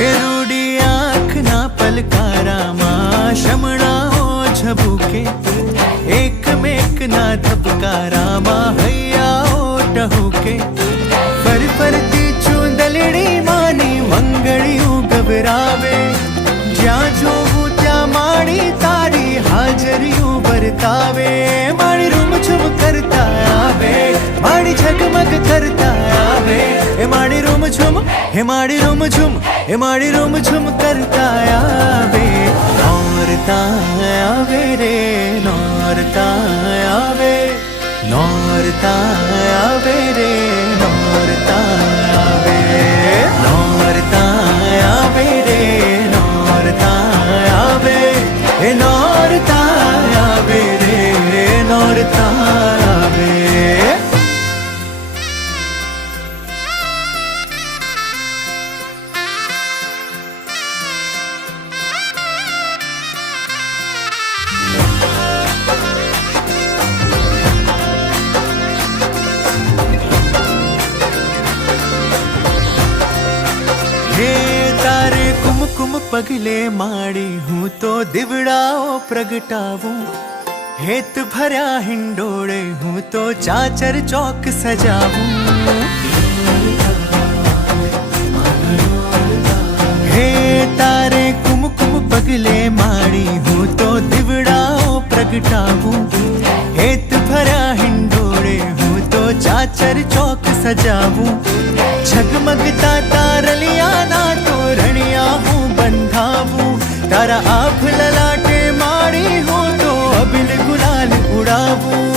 रूडी आँख ना पलकाराમાં શમણાઓ ઝબુકે એકમેક ના ધબકારામાં હૈયાઓ ટહુકે ફરફરતી ચૂંદલડી માની મંગળિયું ગભરાવે જ્યાં જોવું ત્યાં માડી તારી હાજરીયું વર્તાવે મારી રૂમઝૂમ કરતા આવે માડી ઝગમગ કરતા આવે એ માડી રૂમઝૂમ હે માડી રૂમઝૂમ હે માડી રૂમઝૂમ કરતા આવે નોરતા આવે રે નોરતા આવે નોરતા આવે રે નોરતા આવે નોરતા આવે રે નોરતા આવે હે નોરતા આવે રે નોરતા આવે હે તારે કુમકુમ પગલે માડી હું તો દીવડાઓ પ્રગટાવું હેત ભર્યા હિંડોળે હું તો ચાચર ચોક સજાવું હે તારે કુમકુમ પગલે માડી હું તો દીવડાઓ પ્રગટાવું હેત ભર્યા હિંડોળે હું તો ચાચર ચોક સજાવું ઝગમગતા તારલિયાના તોરણિયા હું બંધાવું તારા આભ લલાટે માડી હું તો અબિલ ગુલાલ ઉડાવું